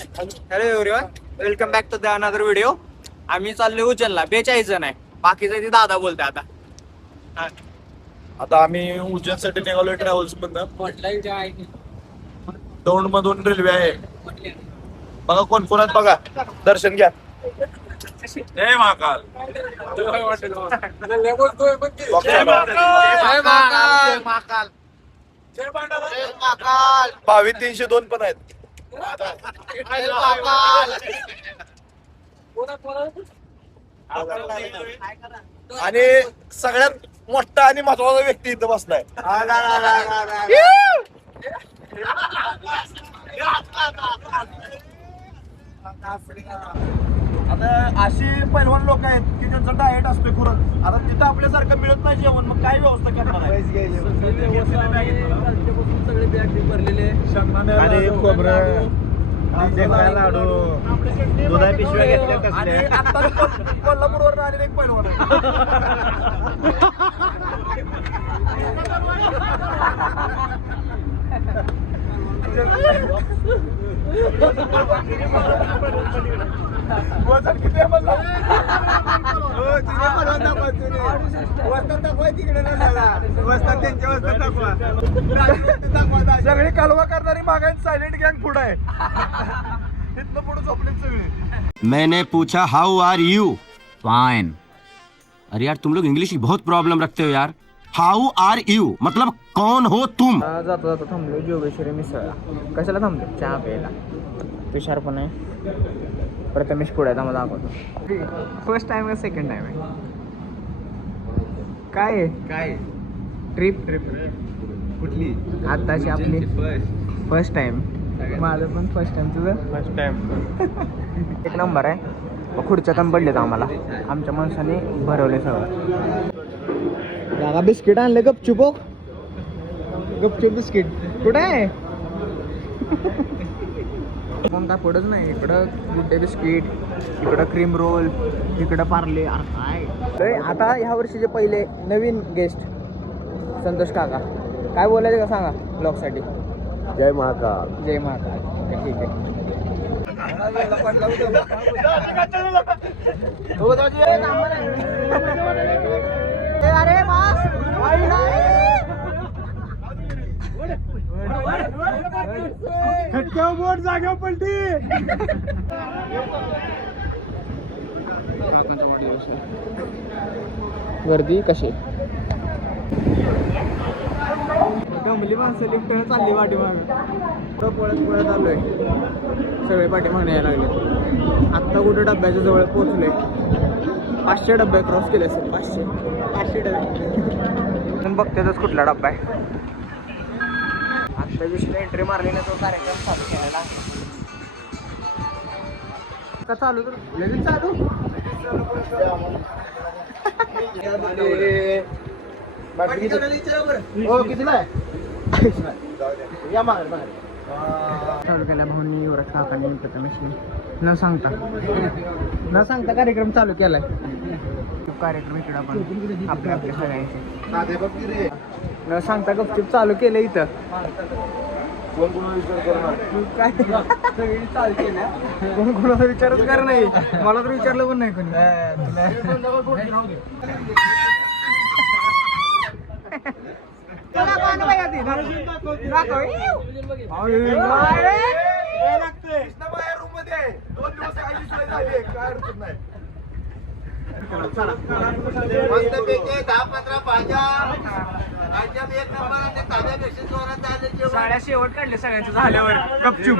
Hello everyone, welcome back to the another video. आम्ही चाललोय उज्जैनला. 42 जण आहे. बाकीचं ते दादा बोलते आता. आता आम्ही उज्जैनसाठी निघालोय ट्रॅव्हल्स मधनं. दौंड मधून रेल्वे आहे. बघा कोण कोण आहेत बघा, दर्शन घ्या. जय महाकाल. बावीस 302 पण आहेत. आणि सगळ्यात मोठा आणि महत्वाचा व्यक्ती इथं बसलाय. आता अशी पैलवान लोक आहेत की त्यांचा डाएट असतोय खुरत. आता तिथं आपल्यासारखं मिळत नाही जेवण, मग काय व्यवस्था करणार आहे? सगळे बॅग भरलेले, आणि खोबरं, लाडू, दुधा पिशव्या घेतल्या. आणि आता कोल्हापूरवर आलेले एक पैलवान वजन किती आहे म्हणलं? सगळी कालवा करणारी मागायची सायलेंट गँग पुढे आहे. इथनं पुढे झोपले सगळे. मैंने पूछा हाउ आर यू? फाइन. अरे यार तुम लोग इंग्लिश की बहुत प्रॉब्लम रखते हो यार. हाउ आर यू मतलब कौन हो तुम? जाता जाता थांबलो जोगेश्वरी मिसळला. कशाला थांबलो? चहा प्यायला. तुषार पण आहे, प्रथमेश पुढे आहे. मला दाखवतो. फर्स्ट टाइम आहे, सेकंड टाइम आहे? काय काय ट्रिप कुठली? आताची आपली फर्स्ट टाइम. माझं पण फर्स्ट टाइम. तुझं फर्स्ट टाइम. एक नंबर आहे. खुर्च्या पण पडलेत आम्हाला. आमच्या माणसाने भरवले सगळं. दादा बिस्किट आणले. गपचूप गपचूप बिस्किट कुठे आहे? मग काय पुढंच नाही. इकडं गुड्डे बिस्किट, इकडं क्रीम रोल, इकडं पार्ले. काय आता ह्या वर्षीचे पहिले नवीन गेस्ट संतोष काका. काय बोलायचं का सांगा ब्लॉगसाठी? जय महाकाल. जय महाकाल. ठीक आहे. अरे खटक्यावर बोट जागा पलटी. गर्दी कशी गमली माणसं लिफ्टनं चालली पाठीमागं. पळत आलोय. सगळे पाठीमागणे यायला लागले. आत्ता कुठे डब्याच्या जवळ पोहोचलोय. 500 डबे क्रॉस केले असेल. 500 डबे. बघतेच कुठला डब्बा आहे. आत्ता दिवशी एंट्री मारली ना, तो कार्यक्रम चालू केलेला. का चालू तर लगेच चालू. हो कितीला आहे? या मागे चालू केला भाऊनी, युवराज काकांनी, प्रथमेशने. न सांगता कार्यक्रम चालू केलाय. कार्यक्रम इकडं आपण आपल्या सगळ्यांचे न सांगता गपचूप चालू केलं इथं. काय सगळी चालू केल्या. कोण कोणाचा विचारच कर नाही. मला तर विचारलं पण नाही कोणी. साड्या शेवट काढले सगळ्यांचं झाल्यावर गपचूप.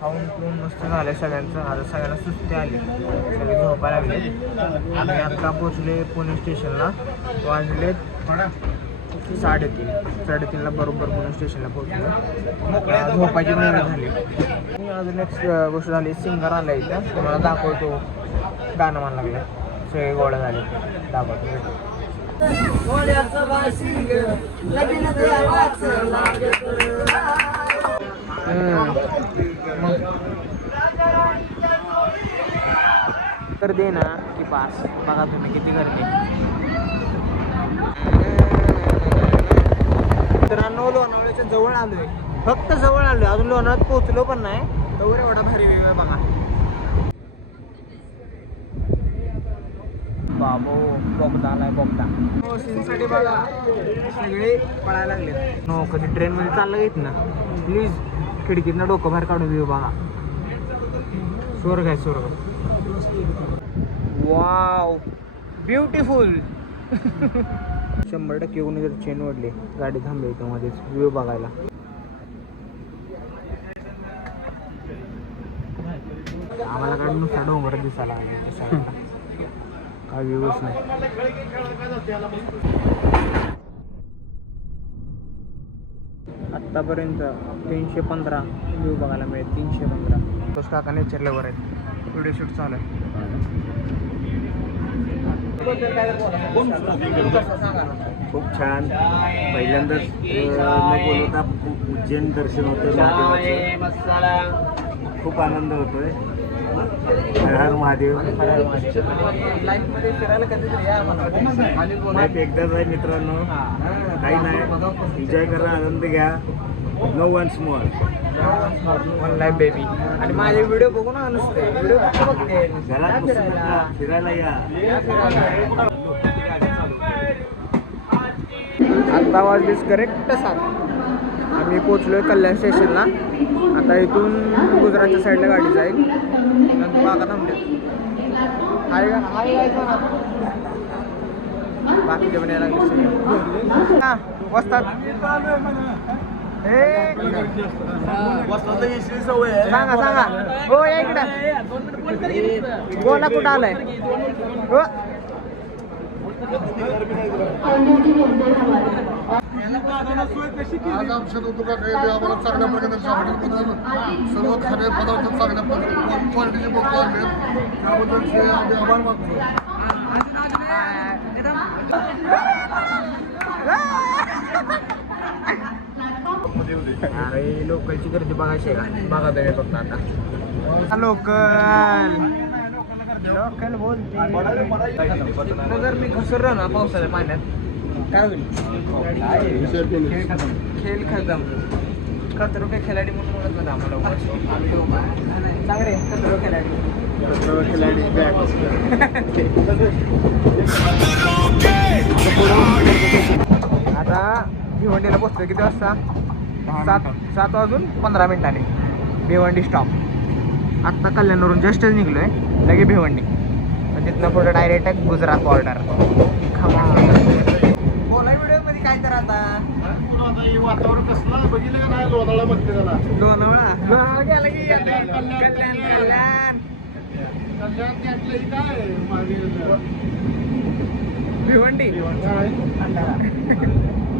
खाऊन पिऊन मस्त झालं सगळ्यांचं. आता सगळ्यांना सुस्ती आली, सगळे झोपायला लागले. आम्ही आत्ता पोचले पुणे स्टेशनला. वाजले 3:30 बरोबर पुणे स्टेशनला पोहोचलो. झोपायची वेळ झाली. अजून एक गोष्ट झाली. सिंगर आला इथं, तुम्हाला दाखवतो. गाणं म्हणायला लागलं. सगळे गोळा झाले. दाखवतो. गर्दी आहे ना की पास. बघा तुम्ही किती गर्दी. जवळ आलोय, फक्त जवळ आलोय, अजून लोणावळ्यात पोहोचलो पण नाही. तर एवढा भारी वेग आहे बघा. बाबो बोगदा आलाय बोगदा. सीनसाठी बघा सगळे पळायला लागले. नो कधी ट्रेन मध्ये चाललं येत ना, प्लीज खिडकीतनं डोकं बाहेर काढून देऊ बघा. स्वर्ग आहे स्वर्ग. Wow beautiful. 100% कोणी जर चेन ओढली, गाडी थांबली इथं मध्येच व्ह्यू बघायला. आम्हाला काय नुसता डोंगर दिसायला लागला, काय व्ह्यूच नाही. आत्तापर्यंत 315 व्ह्यू बघायला मिळेल. 315. तोच काका नेचर लवर आहेत. व्हिडिओ शूट चालू आहे. खूप छान. पहिल्यांदाच न बोलवता उज्जैन दर्शन होतं महादेवाचे. खूप आनंद होतोय. हर हर महादेव. लाईफमध्ये फिरायला कधीतरी या मला. लाईफ एकदाच आहे मित्रांनो, काही नाही. एन्जॉय करा, आनंद घ्या. No once more. One life baby. आणि माझे व्हिडिओ बघून नुसते व्हिडिओ बघते. घरात बसून नका, फिरायला या. आता वाजलीस करेक्ट 7. आम्ही पोचलोय कल्याण स्टेशनला. आता इथून गुजरातच्या साईडला गाडी जाईल. नंतर बागा थांबले. हाय बाकीचे पण यायला लागले सगळे. वस्तात सांगा सांगा. हो या इकडं. बोला कुठं आलाय. हो आज आमच्या दुकान आम्हाला चांगल्या प्रकारच्या हॉटेलमधून सर्व खाद्यपदार्थ चांगल्या क्वालिटीचे बघतो आम्ही. त्याबद्दलचे आम्ही आभार मानतो. अरे लोकलची गर्दी बघायची आहे का? बघा तुम्ही फक्त आता लोकल लोकल बोलते. जर मी घसरलो ना पावसाच्या पाण्यात काय होईल? खेळ खतम. खतरो के खिलाडी म्हणून ओळखलं ना आम्हाला. चांगले खतरो खिलाडी. आता भिवंडीला पोहोचतोय किती वाजता? 7 वाजून 15 मिनिटांनी भिवंडी स्टॉप. आत्ता कल्याणवरून जस्टच निघलोय, लगे भिवंडी. तिथनं पुढे डायरेक्ट गुजरात बॉर्डर. बोला व्हिडिओ मध्ये काय तर आता वातावरण कसलं बघितलं का नाही? लोणावळा म्हटलं त्याला. लोणावळा गेला की कल्याण कल्याण. काय भिवंडी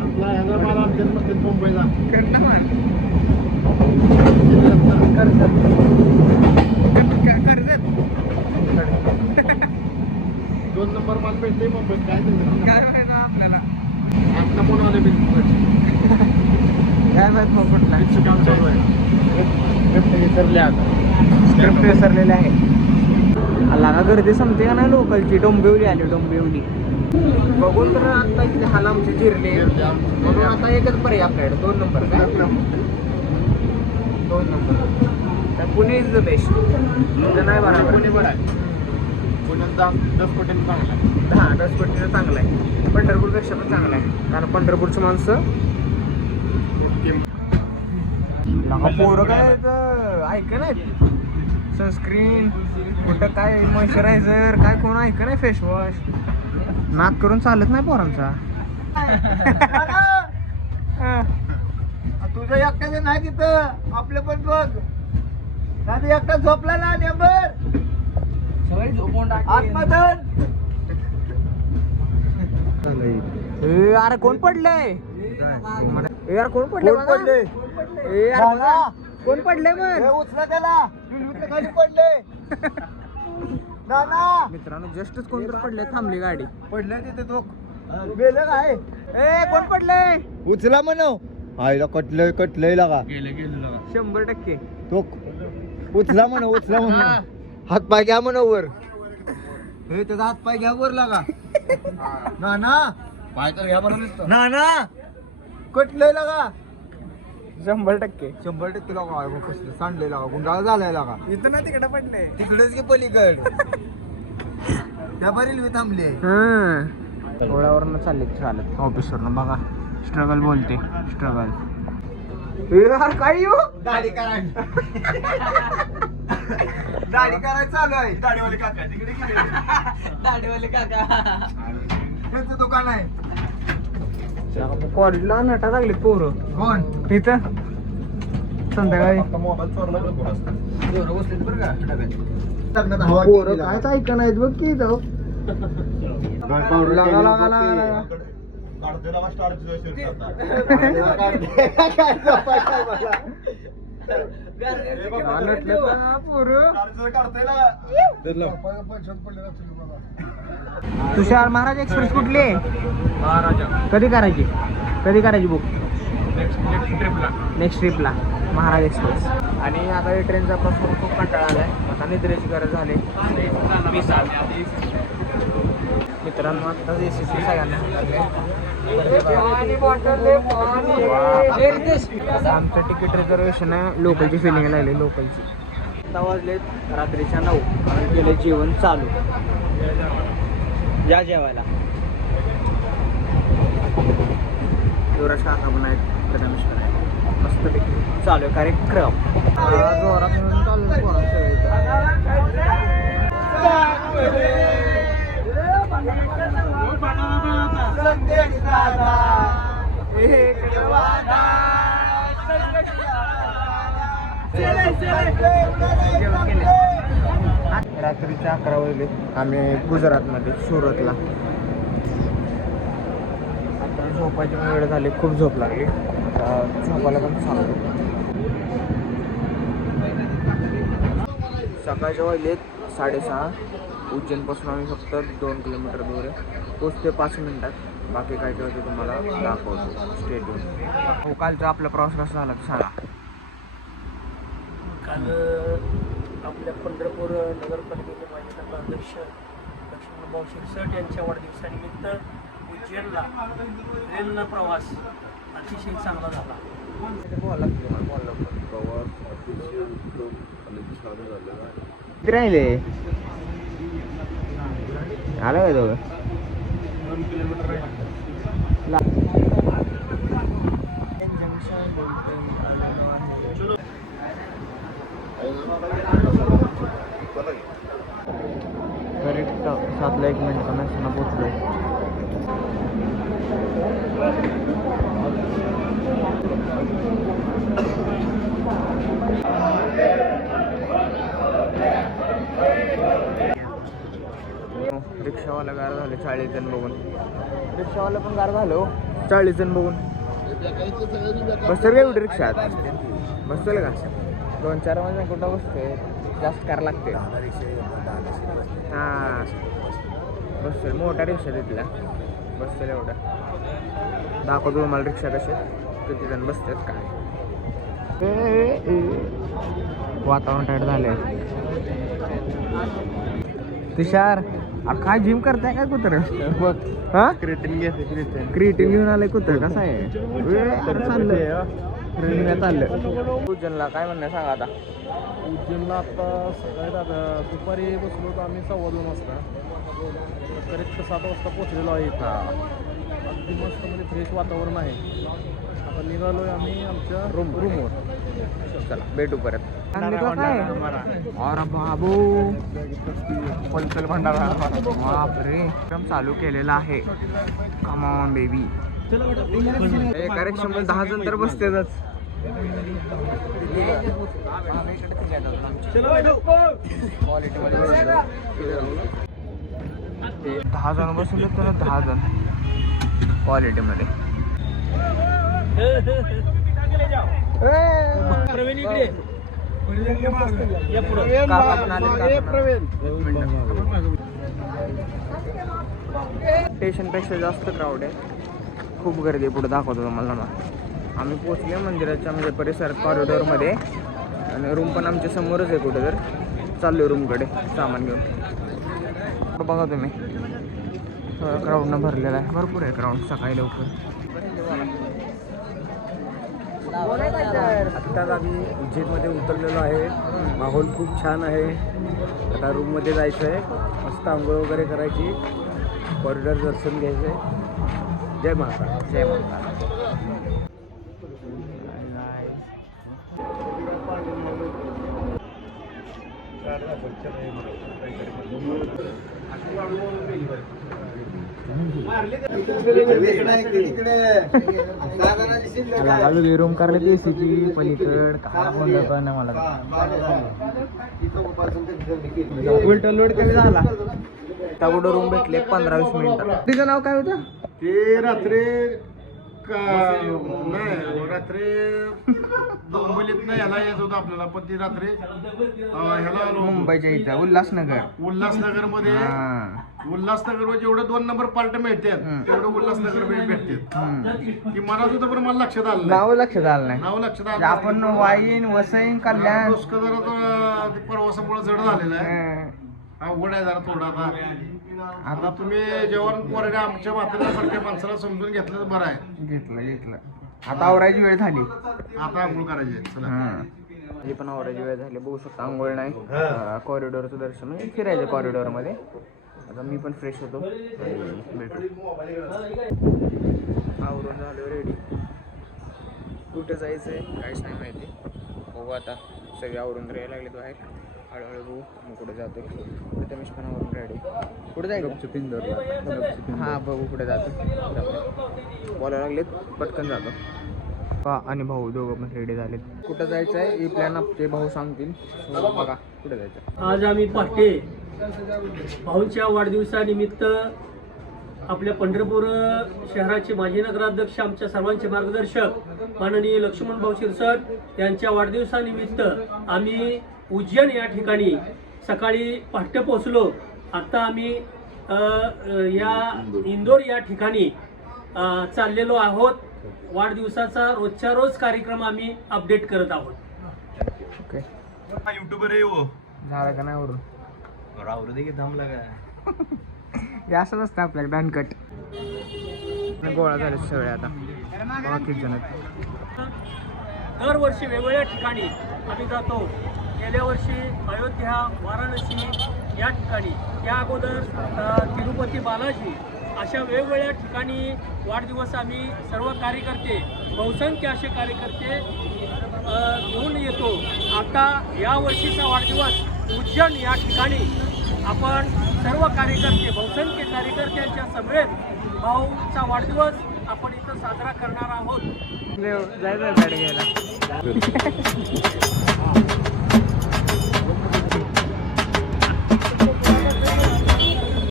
आपला हैदराबाद आमच्या मुंबईला कर्जत. 2 नंबर माल भेटते मुंबईत. काय काय माहिती आपल्याला. आता कोण आले काय माहित मग कुठला काम चालू आहे. स्क्रिप्ट विसरलेले आहे. लागा गर्दी संपते का नाही लोकलची. डोंबिवली आली डोंबिवली. बघून तर आता इथे हाल आमचे जिरले. म्हणून आता एकच पर्याय आपल्याकडे 2 नंबर. काय 2 नंबर. तर पुणे इज द बेस्ट. तुझं नाही बरोबर. पुणे बरं आहे. पुण्यात 10 कोटींनी चांगला आहे. 10 पटीनं चांगला आहे. पंढरपूरपेक्षा पण चांगला आहे. कारण पंढरपूरची माणसं पोरं काय ऐक नाही. सनस्क्रीन कुठं काय मॉइश्चरायझर काय कोण ऐक नाही. फेसवॉश नाक करून चालत नाही पोरांचा. तुझं एकट्याचं नाही तिथं. आपलं पण बघ. नाही एकटा झोपला ना नेंबर सगळी झोपून आत्मधन. अरे कोण पडलंय? यार कोण पडले? यार बघा. कोण पडले मग? उचला त्याला. खाली पडले. नाना मित्रांनो जस्टच कोणतर पडले. थांबली गाडी. पडले तिथे तो गेलं काय? ए कोण पडले? उचला म्हणव. आईला कटलंय कटलंय लागा. 100%. तो उचला म्हणव. उचला म्हणव. हात पाय घ्या म्हणव वर. हे त्याचा हात पाय घ्या वर लागा. नाना पाय तर घ्या म्हणून. नाना कटलंय लागा. 100% 100% लागा आहे कसलं सांडलेला गुंडाळा झालाय लागा इथं ना तिकडे पडले तिकडेच की पलीकड त्या बरील मी थांबली थोड्यावरनं चालत ऑफिसवरनं बघा स्ट्रगल बोलते स्ट्रगल काय येऊ दाढी करायची दाढी करायचं चालू आहे दाढीवाले काका तिकडे गेले दाढीवाले काका त्यांचं दुकान आहे कॉलेजला नटा लागले पोरं कोण इथं संध्याकाळी मोबाईल चोरला का कोणाचा? एवढं बसलेत बरं का लग्नात हवा पोरं केलेला. कायच ऐका नाहीत बघ की इथं लागा लागा लागा काढते लागा स्टारची शिर्डी आता. पोरं स्टारचं काढते लागा. पैशात पडलेला असेल बघा. तुषार महाराज एक्सप्रेस कुठली आहे? कधी करायची बुक नेक्स्ट ट्रिपला महाराज एक्सप्रेस. आणि आता या ट्रेनचा प्रवास खूप कंटाळा आलाय. आता निद्रेची गरज झाली. मित्रांनो आता एसीसी सगळ्यांना आमचं तिकीट रिझर्वेशन आहे. लोकलची फिलिंग लागली लोकलची. आता वाजलेत रात्रीच्या 9 आणि गेले जेवण चालू. या जेवायला युवराज काका पण आहेत रमेश्वर आहे मस्तपैकी चालू आहे कार्यक्रम. जोरात मिळून चालू आहे पोरांचं सगळं रात्रीच्या 11 वाजले. आम्ही गुजरातमध्ये सुरतला. आता झोपायची वेळ झाली. खूप झोप लागली. आता झोपायला पण सांगतो. सकाळच्या वाजलेत 6:30. उज्जैनपासून आम्ही फक्त 2 किलोमीटर दूर आहे. पोचते 5 मिनिटात. बाकी काय काय होतं तुम्हाला दाखवतो. स्टेडियम हो. कालचा आपला प्रवास कसा झाला ते सांगा. काल आपल्या पंढरपूर नगरपालिकेचे माजी नगराध्यक्ष लक्ष्मण भाऊ शिरसट यांच्या वाढदिवसानिमित्त उज्जैनला रेल्वे प्रवास अतिशय चांगला झाला. किती राहिले आलं काय दोघं करेक्ट 7ला 1 मिनिट नसताना पोचलोय. रिक्षावाला गार झाले 40 जण बघून. रिक्षावाला पण गार झालो 40 जण बघून. बसतील काय कुठे रिक्षात बसतील का 2-4 वाजता कुठं बसते जास्त करावं लागते. हां बसतील मोठ्या रिक्षा तिथल्या बसतील. एवढं दाखवतो तुम्हाला रिक्षा कसे किती जण बसतात काय. वातावरण टाईट झालंय. तुषार काय जिम करताय काय कुत्र बघ. हा क्रिएटिन घेऊन आलंय कुत्र. कसं आहे चाललं उज्जैनला काय म्हणणं सांगा आता. उज्जैनला आता सकाळी दुपारी बसलो तर आम्ही 2:15 वाजता करेक्ट 7 वाजता पोहोचलेलो आहे इथं. अगदी मस्त म्हणजे फ्रेश वातावरण आहे. आता निघालो आहे आम्ही आमच्या रूमवर. चला भेटू परत. अरे बाबू पंचल भंडारा बापरे कार्यक्रम चालू केलेला आहे. Come on baby. एका रिक्षामध्ये 10 जण तर बसतेच. 10 जण बसले तर 10 जण क्वालिटीमध्ये. प्रवीण इकडे या पुढं. स्टेशनपेक्षा जास्त क्राऊड आहे. खूप गर्दी आहे. पुढे दाखवतो तुम्हाला ना. आम्ही पोचले मंदिराच्या म्हणजे परिसर कॉरिडॉरमध्ये आणि रूम पण आमच्या समोरच आहे. कुठं तर चाललो रूमकडे सामान घेऊन. बघा तुम्ही क्राऊडनं भरलेला आहे. भरपूर आहे क्राऊड सकाळी लवकर. आत्ताच आम्ही उज्जैनमध्ये उतरलेलो आहे. माहोल खूप छान आहे. आता रूममध्ये जायचं आहे, मस्त आंघोळ वगैरे करायची, कॉरिडॉर दर्शन घ्यायचं आहे. जय महाकाल. जय माता. रूम करले की एसीची पलीकड काय बोललं पण नाही मला. उलट लोड कमी झाला. त्या कुठं रूम भेटले 15-20 मिनिटात. तिचं नाव काय होतं? ते रात्री नाही रात्री डोंबिवलीत नाही ह्याला येत होतं आपल्याला, पण ती रात्री ह्याला आलो मुंबईच्या इथं उल्हासनगर. उल्हासनगर मध्ये. उल्हासनगर मध्ये जेवढे 2 नंबर पार्ट मिळतात तेवढं उल्हासनगर भेटतात. की मला सुद्धा पण मला लक्षात आलं नाव लक्षात आलं नाही. नाव लक्षात म्हणजे आलं. आपण वाईन वसईन कल्याण डोसकं जरा प्रवासामुळे जड झालेलं आहे. अवघड आहे जरा थोडा. आता तुम्ही जेवण पोराने आमच्या म्हाताऱ्यासारख्या माणसाला समजून घेतलं तर बरं आहे. घेतलं. आता आवरायची वेळ झाली. आता आंघोळ करायची. चला हे पण आवरायची वेळ झाली. बघू शकता आंघोळ नाही. कॉरिडॉरचं दर्शन म्हणजे फिरायचं कॉरिडॉरमध्ये. आता मी पण फ्रेश होतो आणि भेटू. आवरून झालो रेडी. कुठं जायचं आहे काहीच नाही माहिती. बघू आता सगळे आवरून राहायला लागले तो आहे. हळूहळू बघू मग कुठे जातो. प्रथमेश पण आवरून रेडी. कुठे जायचं? पिंदरला. हां बघू कुठे जातो. बोलायला लागलेत पटकन जातो. आणि भाऊ दोघं पण रेडी झालेत. कुठं जायचं आहे हे प्लॅन आपले भाऊ सांगतील. बघा कुठे जायचं. आज आम्ही पहाटे भाऊंच्या वाढदिवसानिमित्त आपल्या पंढरपूर शहराचे माजी नगराध्यक्ष, आमच्या सर्वांचे मार्गदर्शक माननीय लक्ष्मण भाऊ शिरसट यांच्या वाढदिवसानिमित्त आम्ही उज्जैन या ठिकाणी सकाळी पहाटे पोहोचलो. आता आम्ही या इंदोर या ठिकाणी चाललेलो आहोत. वाढदिवसाचा रोजच्या रोज कार्यक्रम आम्ही अपडेट करत आहोत. ओके युट्यूबर आहे हो. झालं का नाही आवरून? आवरू दे की थांबला काय. हे असंच असतं आपल्याला बॅनकट. गोळा झाले सगळे आता. किती जण आहेत? दरवर्षी वेगवेगळ्या ठिकाणी आम्ही जातो. गेल्या वर्षी अयोध्या, वाराणसी या ठिकाणी, त्या अगोदर तिरुपती बालाजी, अशा वेगवेगळ्या ठिकाणी वाढदिवस आम्ही सर्व कार्यकर्ते, बहुसंख्य असे कार्यकर्ते घेऊन येतो. आता यावर्षीचा वाढदिवस उज्जैन या ठिकाणी आपण सर्व कार्यकर्ते, बहुसंख्य कार्यकर्त्यांच्या समवेत भाऊचा वाढदिवस आपण इथं साजरा करणार आहोत. जायचं गाडी घ्यायला.